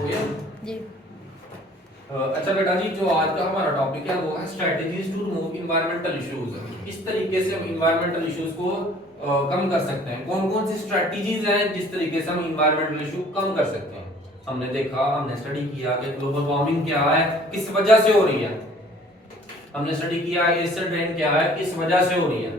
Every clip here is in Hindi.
हो गया जी। अच्छा बेटा जी, जो आज का हमारा टॉपिक है वो है strategies to remove environmental issues. किस तरीके से हम इन्वायरमेंटल इश्यूज को कम कर सकते हैं, कौन कौन सी स्ट्रेटजीज हैं जिस तरीके से हम इन्वायरमेंटल इशू कम कर सकते हैं। हमने देखा, हमने स्टडी किया कि ग्लोबल वार्मिंग क्या है, किस वजह से हो रही है। हमने स्टडी किया एसिड रेन क्या है, किस वजह से हो रही है।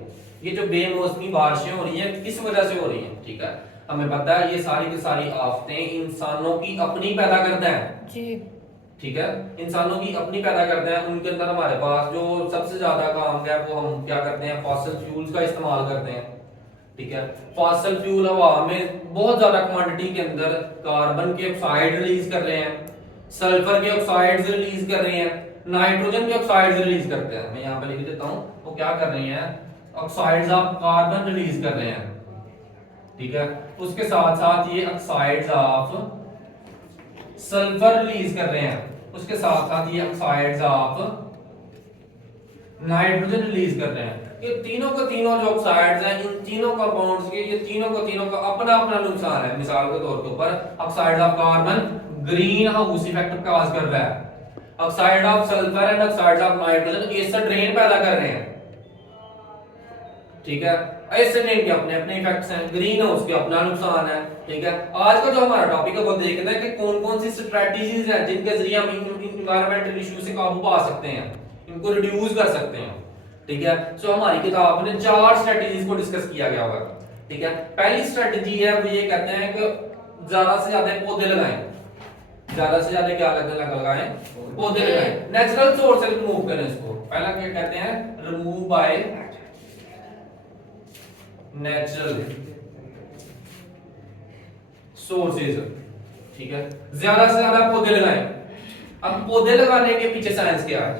ये जो बेमौसमी बारिशें हो रही हैं किस वजह से हो रही हैं। ठीक है, हमें पता है ये सारी की सारी आफतें इंसानों की अपनी पैदा करते हैं। जी। ठीक है, इंसानों की अपनी पैदा करते हैं। उनके अंदर हमारे पास जो सबसे ज्यादा काम है वो हम क्या करते हैं, फॉसिल फ्यूल्स का इस्तेमाल करते हैं। ठीक है, फॉसिल फ्यूल हवा में बहुत ज्यादा क्वांटिटी के अंदर कार्बन के ऑक्साइड रिलीज कर रहे हैं, सल्फर के ऑक्साइड्स रिलीज कर रहे हैं, नाइट्रोजन के ऑक्साइड्स रिलीज करते हैं। मैं यहाँ पे लिख देता हूँ, वो क्या कर रहे हैं, ऑक्साइड्स ऑफ कार्बन रिलीज कर रहे हैं। ठीक है, उसके साथ साथ ये ऑक्साइड्स ऑफ सल्फर रिलीज कर रहे हैं, उसके साथ साथ ये ऑक्साइड्स ऑफ नाइट्रोजन रिलीज कर रहे हैं। ये तीनों को तीनों जो ऑक्साइड्स हैं, इन तीनों कंपाउंड्स के ये तीनों को तीनों का अपना अपना नुकसान है। मिसाल के तौर के ऊपर oxide of carbon green house effect cause कर रहा है, oxide of sulphur and oxide of nitrogen acid rain पैदा कर रहे हैं। ठीक है, एसिड रेन के अपने अपने इफेक्ट्स हैं, ग्रीन हाउस के अपना नुकसान है। ठीक है, आज का जो हमारा टॉपिक है वो देखना है कि कौन कौन सी स्ट्रेटजीज हैं जिनके जरिए हम इन्वायरमेंटल इशू से काबू पा सकते हैं, इनको रिड्यूस कर सकते हैं। ठीक है, सो हमारी किताब में 4 स्ट्रेटजीज को डिस्कस किया गया होगा। ठीक है, पहली स्ट्रेटजी है वो ये कहते हैं कि ज्यादा से ज्यादा पौधे लगाएं। ज्यादा से ज्यादा क्या लगाएं, पौधे लगाएं, नेचुरल सोर्स से रिमूव करें इसको। पहला क्या कहते हैं, रिमूव बाय नेचुरल सोर्सेज। ठीक है, ज्यादा से ज्यादा पौधे लगाएं। अब पौधे लगाने के पीछे साइंस क्या है,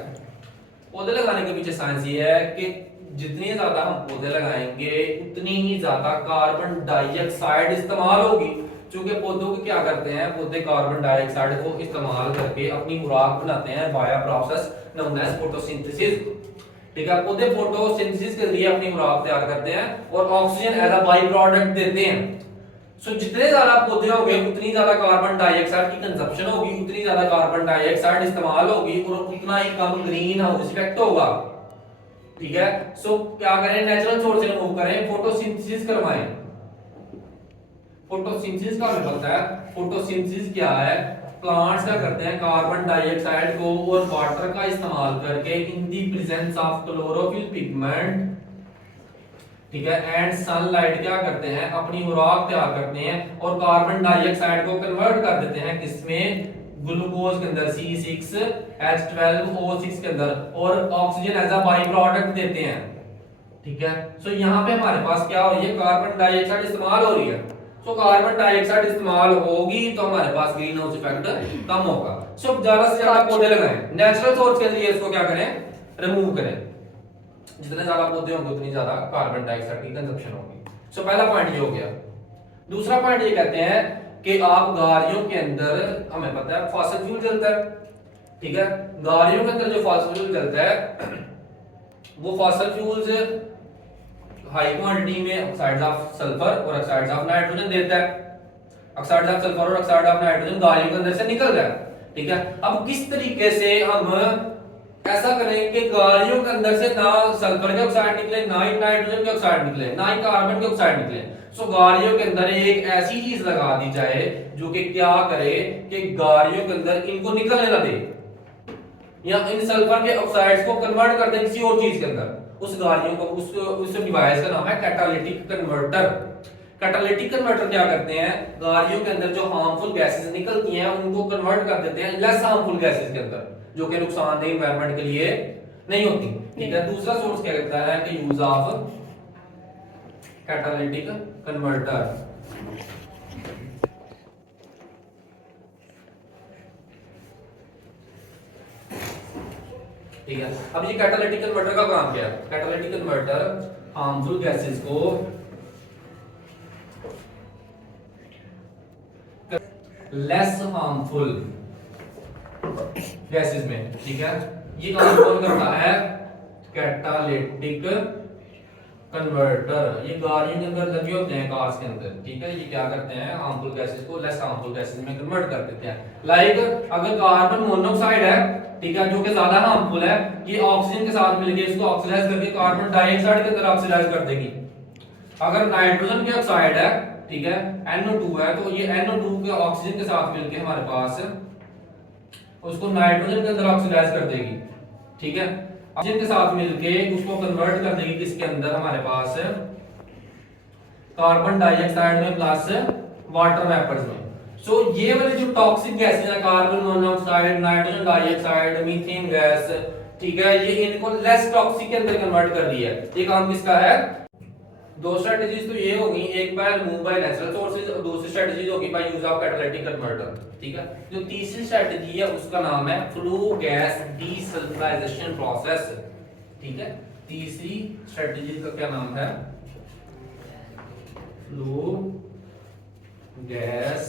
पौधे लगाने के पीछे साइंस ये है कि जितनी ज्यादा हम पौधे लगाएंगे उतनी ही ज्यादा कार्बन डाइऑक्साइड इस्तेमाल होगी। क्योंकि पौधों को क्या करते हैं, पौधे कार्बन डाइऑक्साइड को इस्तेमाल करके अपनी खुराक बनाते हैं via process known as photosynthesis. ठीक है, पौधे फोटोसिंथेसिस के लिए अपनी खुराक तैयार करते हैं और oxygen as a by product देते हैं। सो जितने ज्यादा पौधे होंगे उतनी ज्यादा कार्बन डाइऑक्साइड की कंजप्शन होगी, उतनी ज्यादा कार्बन डाइऑक्साइड इस्तेमाल होगी और उतना ही कम ग्रीन हाउस इफेक्ट होगा। ठीक है, सो क्या करें, नेचुरल सोर्स से रिमूव करें, फोटोसिंथेसिस करवाएं। फोटोसिंथेसिस का हमें पता है, फोटोसिंथेसिस क्या है, प्लांट्स क्या करते हैं, कार्बन डाइऑक्साइड को और वाटर का इस्तेमाल करके in the presence of chlorophyll pigment, ठीक है, एंड सनलाइट क्या करते हैं, अपनी खुराक तैयार करते हैं और कार्बन डाइऑक्साइड को कन्वर्ट कर देते हैं किसमें, ग्लूकोज के अंदर C6H12O6 के अंदर, और oxygen as a by product देते हैं। ठीक है, सो यहाँ पे हमारे पास क्या हो रही है, कार्बन डाइऑक्साइड इस्तेमाल हो रही है। सो कार्बन डाइऑक्साइड इस्तेमाल होगी तो हमारे पास ग्रीन हाउस इफेक्ट कम होगा। सो ज्यादा से ज्यादा पौधे लगाएं, नेचुरल सोर्स के लिए इसको क्या करें, रिमूव करें। जितने ज्यादा पौधे होंगे उतनी ज्यादा कार्बन डाइऑक्साइड की कंजप्शन होगी। सो पहला पॉइंट ये हो गया। दूसरा पॉइंट ये कहते हैं कि आप गाड़ियों के अंदर, हमें पता है फॉसिल फ्यूल जलता है। ठीक है, गाड़ियों के अंदर जो फॉसिल फ्यूल जलता है वो फॉसिल फ्यूल्स हाई क्वांटिटी में ऑक्साइड्स ऑफ सल्फर और ऑक्साइड्स ऑफ नाइट्रोजन देता है। ऑक्साइड्स ऑफ सल्फर और ऑक्साइड ऑफ नाइट्रोजन गाड़ियों के अंदर से निकल रहा है। ठीक है, अब किस तरीके से हम ऐसा करें कि गाड़ियों के अंदर से ना सल्फर के ऑक्साइड निकले, ना ही नाइट्रोजन के ऑक्साइड निकले, ना ही कार्बन के ऑक्साइड निकले। सो गाड़ियों के अंदर एक ऐसी चीज लगा दी जाए जो कि क्या करे कि गाड़ियों के अंदर इनको निकलने ना दे, या इन सल्फर के ऑक्साइड्स को कन्वर्ट कर दे किसी और चीज के अंदर। उस गाड़ियों को उस डिवाइस का नाम है कैटालिटिक कन्वर्टर। कैटालिटिक कन्वर्टर क्या करते हैं, गाड़ियों के अंदर जो हार्मफुल गैसेस निकलती हैं उनको कन्वर्ट कर देते हैं लेस हार्मफुल गैसेस के अंदर, जो कि नुकसानदेह एनवायरनमेंट के लिए नहीं होती। ठीक है, दूसरा सोर्स क्या कहता है कि यूज ऑफ कैटालिटिक कन्वर्टर। ठीक है, अब ये कैटालिटिक कन्वर्टर का काम क्या है, कैटालिटिक कन्वर्टर हार्मफुल गैसेस को लेस हार्मफुल गैसेस में, ठीक है, ये काम कौन करता है, कैटालिटिक कन्वर्टर, ये गाड़ियों के अंदर लगे होते हैं, कार्स के अंदर, ठीक है। ये क्या करते हैं, हार्मफुल गैसेस को लेस हार्मफुल गैसेस में कन्वर्ट कर देते हैं। लाइक अगर कार्बन मोनोऑक्साइड है, ठीक है, जो कि ज्यादा हार्मफुल है, ये ऑक्सीजन के साथ मिलके इसको ऑक्सीडाइज करके कार्बन डाइऑक्साइड की तरह ऑक्सीडाइज कर देगी। अगर नाइट्रोजन के ऑक्साइड है, ठीक है, NO2 है, तो ये NO2 के ऑक्सीजन के साथ मिलके हमारे पास उसको नाइट्रोजन के अंदर ऑक्सीडाइज कर देगी, ठीक है। ऑक्सीजन के साथ मिलके उसको कन्वर्ट कर देगी किसके अंदर, हमारे पास कार्बन डाइऑक्साइड में प्लस वाटर वेपर्स में। सो ये वाली जो टॉक्सिक गैसेस है, carbon monoxide, nitrogen dioxide, methane gas, ठीक है, ये इनको लेस टॉक्सिक के अंदर कन्वर्ट कर रही है। ये काम किसका है? दो स्ट्रेटजीज तो ये होगी, एक by remove by natural sources और दूसरी स्ट्रेटजी होगी by use of catalytic converter, ठीक है। जो तीसरी स्ट्रेटजी है उसका नाम है फ्लू गैस डीसल्फ्राइजेशन प्रोसेस, ठीक है। तीसरी स्ट्रेटजी का क्या नाम है? फ्लू गैस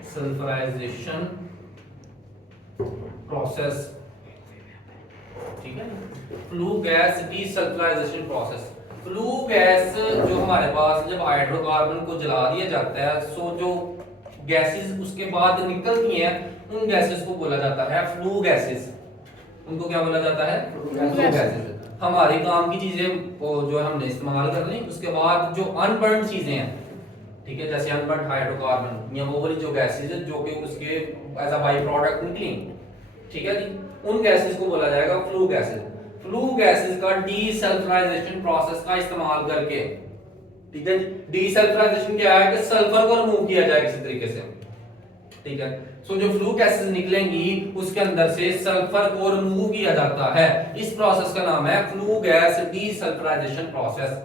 डीसल्फ्राइजेशन प्रोसेस, ठीक है। Flue gas desulphurisation process. Flue gas जो हमारे पास जब हाइड्रोकार्बन को जला दिया जाता है, सो जो गैसेस उसके बाद निकलती हैं उन गैसेस को बोला जाता है फ्लू गैसेस। उनको क्या बोला जाता है? Flue gases. हमारे काम की चीजें जो हमने इस्तेमाल कर ली, उसके बाद जो अनबर्न चीजें हैं, ठीक है, जैसे अनबर्न हाइड्रोकार्बन या वो वाली जो गैसेस है जो कि उसके एज अ बाई प्रोडक्ट निकली, ठीक है जी, उन गैसेस को बोला जाएगा फ्लू गैसेस। फ्लू गैसेस का डीसल्फ्राइजेशन प्रोसेस का इस्तेमाल करके, ठीक है, डीसल्फ्राइजेशन क्या है कि सल्फर को रिमूव किया जाए किसी तरीके से, ठीक है। सो जो फ्लू गैसेस निकलेंगी उसके अंदर से सल्फर को रिमूव किया जाता है। इस प्रोसेस का नाम है फ्लू गैस डीसल्फ्राइजेशन प्रोसेस,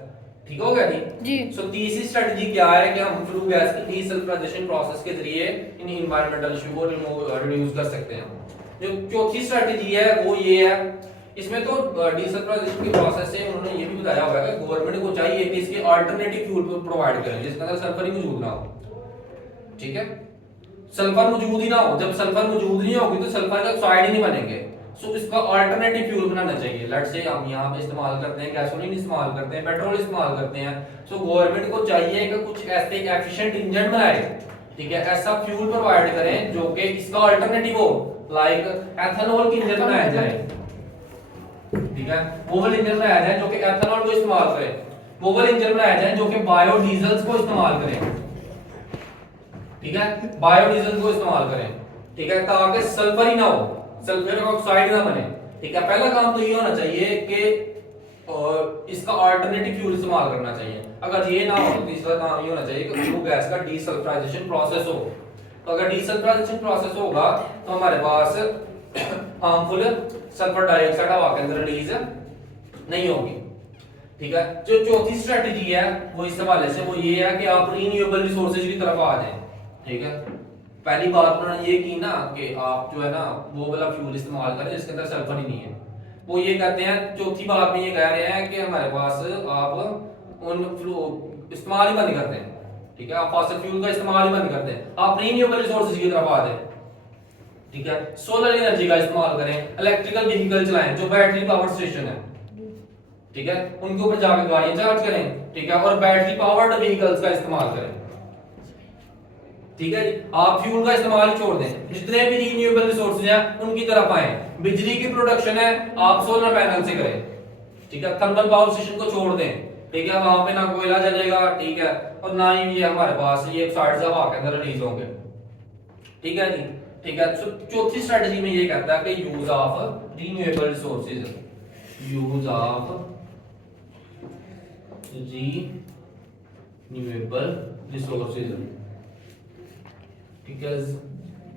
ठीक हो गया जी। सो तीसरी स्ट्रेटजी क्या है कि हम फ्लू गैस की डीसल्फ्राइजेशन प्रोसेस के जरिए इन एनवायरमेंटल इशू को रिड्यूस कर सकते हैं। जो चौथी स्ट्रेटजी है वो ये है, इसमें तो डीसल्फ्राइजेशन की प्रोसेस से उन्होंने ये भी बताया हुआ है कि गवर्नमेंट को चाहिए कि इसके अल्टरनेटिव फ्यूल प्रोवाइड करें जिसके अंदर सल्फर ही मौजूद ना हो, ठीक है। सल्फर मौजूद ही ना हो, जब सल्फर मौजूद नहीं होगी तो सल्फर का ऑक्साइड ही नहीं बनेंगे। सो इसका अल्टरनेटिव फ्यूल बनाना चाहिए। लेट्स से हम यहाँ पे इस्तेमाल करते हैं गैसोलीन, इस्तेमाल करते हैं पेट्रोल, इस्तेमाल करते हैं। सो गवर्नमेंट को चाहिए कि कुछ ऐसे एफिशिएंट इंजन बनाए, ठीक है, ऐसा फ्यूल प्रोवाइड करें जो कि इसका अल्टरनेटिव हो, लाइक एथेनॉल की इंजन बनाया जाए, ठीक है, वो वाला इंजन बनाया जाए जो कि एथेनॉल को इस्तेमाल करे, वो वाला इंजन बनाया जाए जो कि बायोडीजल्स को इस्तेमाल करे, ठीक है, बायोडीजल को इस्तेमाल करें, ठीक है, ताकि सल्फर ही ना हो, सल्फर ऑक्साइड ना बने, ठीक है। पहला काम तो ये होना चाहिए कि इसका अल्टरनेटिव फ्यूल इस्तेमाल करना चाहिए। अगर ये ना हो तो तीसरा काम ये होना चाहिए कि फ्लू गैस का डीसल्फ्राइजेशन प्रोसेस हो। तो अगर डीसल्फ्राइजेशन प्रोसेस होगा तो हमारे पास हार्मफुल सल्फर डाइऑक्साइड हवा के अंदर रिलीज नहीं होगी, ठीक है। जो चौथी स्ट्रेटजी है वो इस हवाले से वो ये है कि आप रिन्यूएबल रिसोर्सेज की तरफ आ जाएं, ठीक है। पहली बात उन्होंने ये की ना कि आप जो है ना वो वाला फ्यूल इस्तेमाल करें जिसके अंदर सल्फर ही नहीं है। वो ये कहते हैं, चौथी बात में ये कह रहे हैं कि हमारे पास आप उन इस्तेमाल ही बंद कर दें, ठीक है, आप फॉसिल फ्यूल का इस्तेमाल ही बंद कर दें, आप रिन्यूएबल रिसोर्सेज की तरफ आ जाएं, ठीक है। सोलर एनर्जी का इस्तेमाल करें, इलेक्ट्रिकल व्हीकल चलाएं जो बैटरी पावर स्टेशन है, ठीक है, उनके ऊपर जाकर गाड़ियां चार्ज करें, ठीक है, और बैटरी पावर्ड व्हीकल्स का इस्तेमाल करें, ठीक है। आप फ्यूल का इस्तेमाल छोड़ दें, जितने भी रिन्यूएबल रिसोर्सेज हैं उनकी तरफ आए। बिजली की प्रोडक्शन है आप सोलर पैनल से करें, ठीक है, थर्मल पावर स्टेशन को छोड़ दें, ठीक है, वहां पे ना कोयला जलेगा, ठीक है, और ना ही ये हमारे पास ये ऑक्साइड्स हवा के अंदर रिलीज होंगे, ठीक है जी, ठीक है। चौथी स्ट्रेटजी में ये कहता है कि use of renewable resources, use of renewable resources, ठीक है,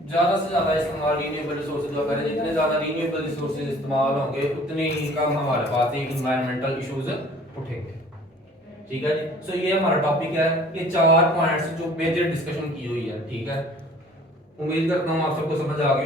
ज्यादा से ज्यादा इस्तेमाल रिन्यूएबल रिसोर्सेज का करें। जितने ज्यादा रिन्यूएबल रिसोर्सेज इस्तेमाल होंगे उतने ही कम हमारे पास एक एनवायरमेंटल इश्यूज उठेंगे, ठीक है जी। सो ये हमारा टॉपिक है, ये 4 पॉइंट्स जो मेजर डिस्कशन की हुई है, ठीक है। उम्मीद करता हूँ आप सबको समझ आ गई हो।